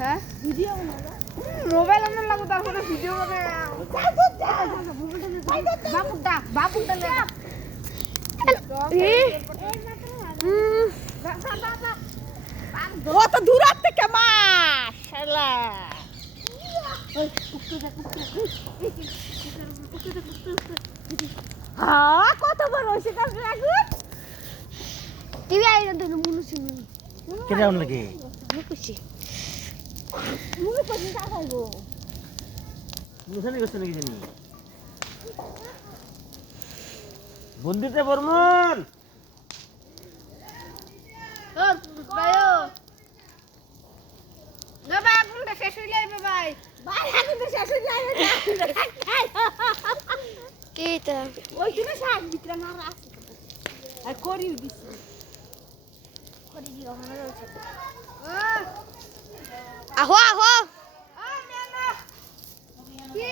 হ্যাঁ ভিডিও বানাবো মোবাইল আমার লাগো তারপরে ভিডিও করে বাবুটা লে কত দূর থেকে মাশাআল্লাহ হ্যাঁ কত বড় হইছে তার ড্রাগন টিভি আইরা তো মুনু শুনি কেমন লাগে খুশি মুনু কইছে তা খাইবো মুসানি গেছে নাকি জানি বন্দিতে বর্মন ও ভাইও না ভাই আগুনটা শেষ হয়ে যাবে ভাই ভাই আগুনটা শেষ হয়ে যাবে এইটা ওই তুমি শাক ভিতরে না রাখছি আর করিও দিছি করে দিও আমার আছে আহো আহো ও নেনা কি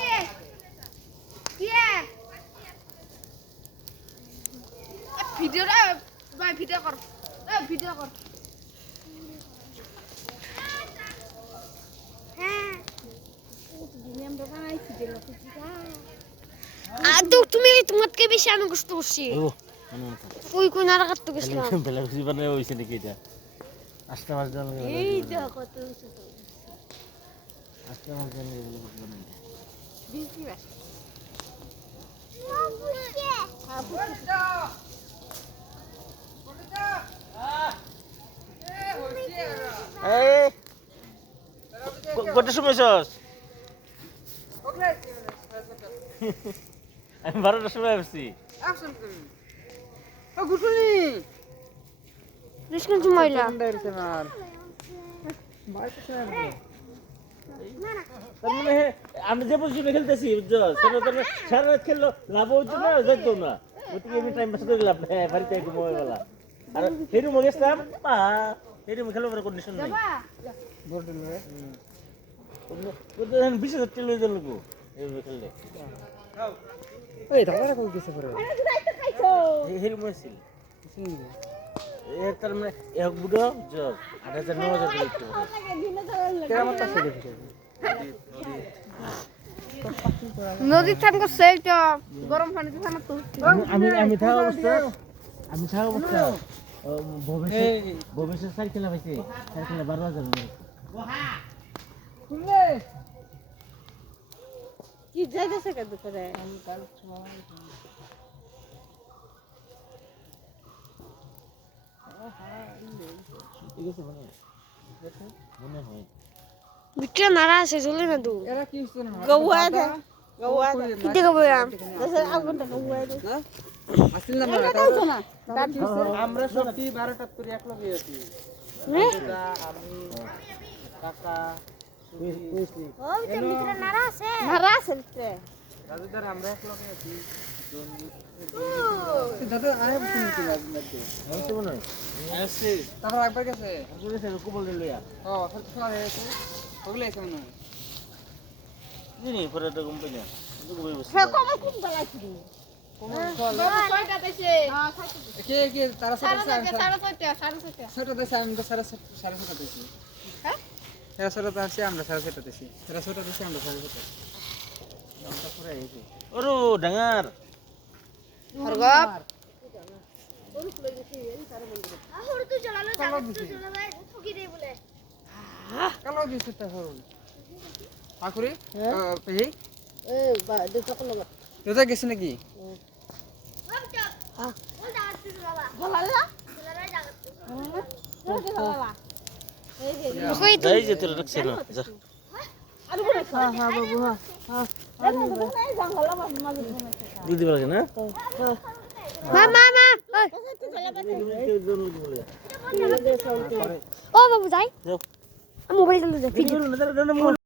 কি ভিডিওটা ভাই ভিডিও কর ভিডিও কর হ্যাঁ তুমি তোমাকে বেশি আমি কষ্ট করছি ওই কোন আর কাটতে গেছিলাম বেলা খুশি বানায় হইছে নাকি এটা আস্তে মাস জান এই দেখো কত আস্তে মাস জান এগুলো বানাই বিজি বাস এই কত সময় ছস আমি 12টার সময় আসছি ও গুটুনি রিস্কিন তোমাইলা ডাইরেক্ট মার বাইরে সামনে তার মানে আমি যে পজিশনে খেলতেছি বুঝছো সেটা তো সারা রাত খেললো লাভ হচ্ছে না যাইতো না ওদিকে আমি টাইম পাস করে গেলাম বাড়িতে একটু মোবাইলওয়ালা আর হেরু মগেছিলাম পা হেরু খেলো বড় কন্ডিশন নাই বোর্ড রে ওদের বিশেষ টেলে দিল লোক এই খেললে এই ধারা কই গেছে পরে হেরু মগেছিল তার মানে এক বুড়ো জব ৮০০০ ৯০০০ লিখতো কেমন পাশে দেখি নদী স্নান করছে এটা গরম পানিতে স্নান করতে আমি থাকা অবস্থা ভবিষ্যৎ সাইকেল পাইছে সাইকেল ১২,০০০ খুললে কি যাইতেছে কত করে আমি কাল সময় ঠিক আছে মনে হয় বিক্রা নারা আছে চলে না তো এরা কি হইছে না গওয়া দে গওয়া দে কি দেখো বয়া দেশে আগুনটা গওয়া দে আসল না এটা দাও না আমরা সব 12টা করে এক লগে আছি দাদা আমি কাকা ও বিক্রা নারা আছে মারা আছে রে রাজুদার আমরা এক লগে আছি দাদা আয় শুনি কি রাজু মধ্যে আমি তো মনে হয় আসছে তারপর একবার গেছে আসলে সে কোবল লইয়া ও সব হয়েছে ওগুলো এসে মনে হয় জিনি পরে তো কোম্পানি তো কই বসে সে কম কোন দালাইছি কে কে তারা সাড়ে ছয়টা দেশে আমি তো সাড়ে ছয়টা দেশি হ্যাঁ সাড়ে ছয়টা আসছি আমরা সাড়ে ছয়টা দেশি সাড়ে ছয়টা দেশি আমরা সাড়ে ছয়টা দামটা পরে আইছে ওরো ডাঙার হরগপ কালো দিছে তা হল আকুরি পেহি এ বা দুটো কল দাদা গেছে নাকি বলালা যাই যে তোর রাখছে না যা আরে বলে হ্যাঁ হ্যাঁ বাবু হ্যাঁ হ্যাঁ জঙ্গল মাঝে দিদি বলে না মা মা মা ও বাবু যাই যাও মোবাইল চালাতে যাই ভিডিও না